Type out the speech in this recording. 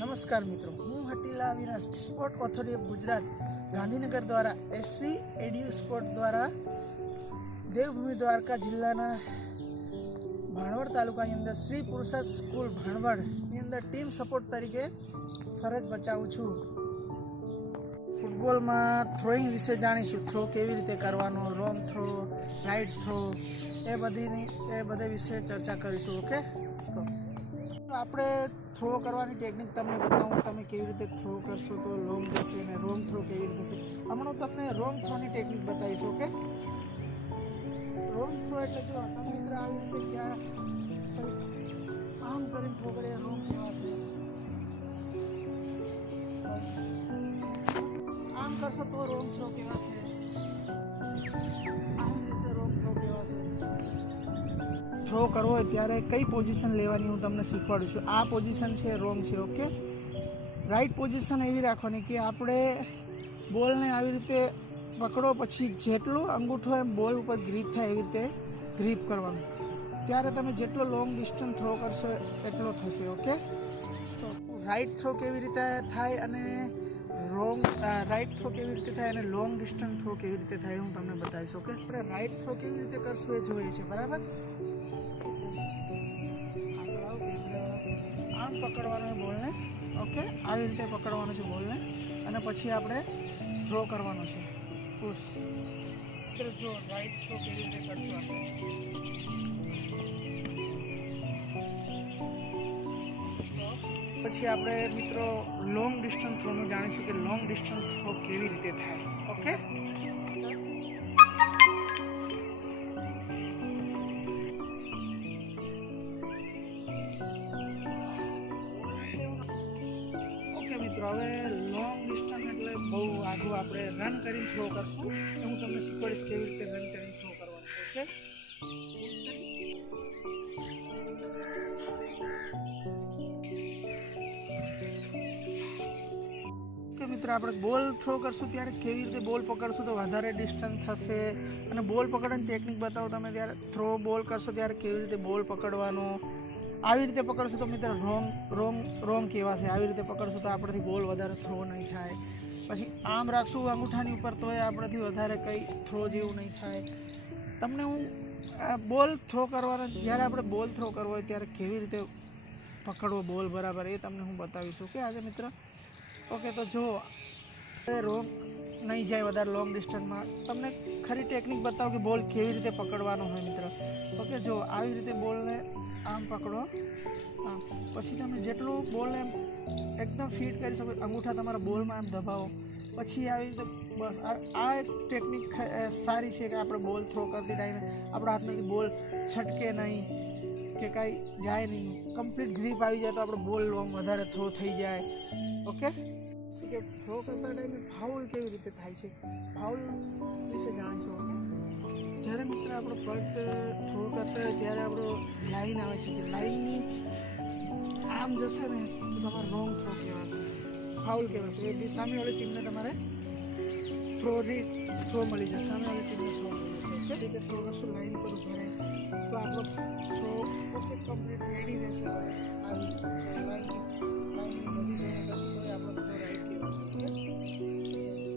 નમસ્કાર મિત્રો, હું Hatila Avinash sport authority of Gujarat Gandhinagar દ્વારા એસવી એડ્યુ સ્પોર્ટ દ્વારા દેવભૂમિ દ્વારકા જિલ્લાના ભાણવડ તાલુકાની અંદર શ્રી પુરુષાર્થ સ્કૂલ ભાણવડની અંદર ટીમ સપોર્ટ તરીકે ફરજ બજાવું છું. ફૂટબોલમાં થ્રોઈંગ વિશે જાણીશું. થ્રો કેવી રીતે કરવાનો, રોંગ થ્રો, રાઈટ થ્રો, એ બધા વિશે ચર્ચા કરીશું. ઓકે, તો આપણે થ્રો કરવાની ટેકનિક તમને બતાવું. તમે કેવી રીતે થ્રો કરશો તો લોંગ જશે અને રોંગ થ્રો કેવી રીતે થશે. હમણાં તમને રોંગ થ્રોની ટેકનિક બતાવીશ. ઓકે, રોંગ થ્રો એટલે જો તમે મિત્ર આવી રીતે ક્યાં આમ કરીને થ્રો કરીએ, રોંગ કહેવાશે. આમ કરશો તો રોંગ થ્રો કહેવાશે. આમ રીતે રોંગ થ્રો કહેવાશે. થ્રો કરવો હોય ત્યારે કઈ પોઝિશન લેવાની હું તમને શીખવાડું છું. આ પોઝિશન છે રોંગ છે. ઓકે, રાઈટ પોઝિશન એવી રાખવાની કે આપણે બોલને આવી રીતે પકડો, પછી જેટલો અંગૂઠો એમ બોલ ઉપર ગ્રીપ થાય એવી રીતે ગ્રીપ કરવાનું. ત્યારે તમે જેટલો લોંગ ડિસ્ટન્સ થ્રો કરશો એટલો થશે. ઓકે, તો રાઈટ થ્રો કેવી રીતે થાય અને રાઈટ થ્રો કેવી રીતે થાય અને લોંગ ડિસ્ટન્સ થ્રો કેવી રીતે થાય હું તમને બતાવીશ. ઓકે, આપણે રાઈટ થ્રો કેવી રીતે કરશું એ જોઈએ છે, બરાબર. આમ પકડવાનો છે બોલને. ઓકે, આવી રીતે પકડવાનો છે બોલને અને પછી આપણે થ્રો કરવાનો છે. પુશ. જો રાઈટ થ્રો કેવી રીતે કરશું આપણે. પછી આપણે મિત્રો લોંગ ડિસ્ટન્સ થ્રોનું જાણીશું કે લોંગ ડિસ્ટન્સ થ્રો કેવી રીતે થાય. ઓકે, મિત્રો હવે લોંગ ડિસ્ટન્સ એટલે બહુ આગું આપણે રન કરીને થ્રો કરશું. હું તમને શીખવાડીશ કેવી રીતે રન કરીને થ્રો કરવાનું. ઓકે મિત્ર, આપણે બોલ થ્રો કરશું ત્યારે કેવી રીતે બોલ પકડશું તો વધારે ડિસ્ટન્સ થશે. અને બોલ પકડવાની ટેકનિક બતાવો તમે. ત્યારે થ્રો બોલ કરશો ત્યારે કેવી રીતે બોલ પકડવાનો. આવી રીતે પકડશો તો મિત્ર રોંગ કહેવાશે. આવી રીતે પકડશો તો આપણેથી બોલ વધારે થ્રો નહીં થાય. પછી આમ રાખશું અંગૂઠાની ઉપર તો એ આપણેથી વધારે કંઈ થ્રો જેવું નહીં થાય. તમને હું બોલ થ્રો કરવાનો, જ્યારે આપણે બોલ થ્રો કરવો હોય ત્યારે કેવી રીતે પકડવો બોલ બરાબર એ તમને હું બતાવીશું. કે આજે મિત્ર. ઓકે, તો જો રોંગ નહીં જાય વધારે લોંગ ડિસ્ટન્સમાં. તમને ખરી ટેકનિક બતાવો કે બોલ કેવી રીતે પકડવાનો હોય મિત્ર. ઓકે, જો આવી રીતે બોલને આમ પકડો. પછી તમે જેટલું બોલને એકદમ ફિટ કરી શકો, અંગૂઠા તમારા બોલમાં એમ દબાવો. પછી આવી રીતે બસ આ એક ટેકનિક સારી છે કે આપણે બોલ થ્રો કરતી ટાઈમે આપણા હાથમાંથી બોલ છટકે નહીં કે કાંઈ જાય નહીં. કમ્પ્લીટ ગ્રીપ આવી જાય તો આપણો બોલ લોંગ વધારે થ્રો થઈ જાય. ઓકે, કે થ્રો કરતા ટાઈમે ફાઉલ કેવી રીતે થાય છે, ફાઉલ વિશે જાણીશું. ઓકે, જ્યારે મિત્ર આપણો પગ થ્રો કરતા હોય ત્યારે આપણો લાઈન આવે છે. જે લાઈનની આમ જશે ને તો તમારે રોંગ થ્રો કહેવાશે, ફાઉલ કહેવાશે. એ બી સામેવાળી ટીમને તમારે થ્રો મળી જશે. સામેવાળી ટીમને થ્રો મળી જશે. ઓકે, રીતે થ્રો કરશું લાઈન પર ઉભા તો આપણો થ્રો ઓકે કમ્પ્લીટ રેડી રહેશે. આવી લાઈન બધી જોઈને કરશું તો આપણો થ્રો રાઈટ કહેવાશે.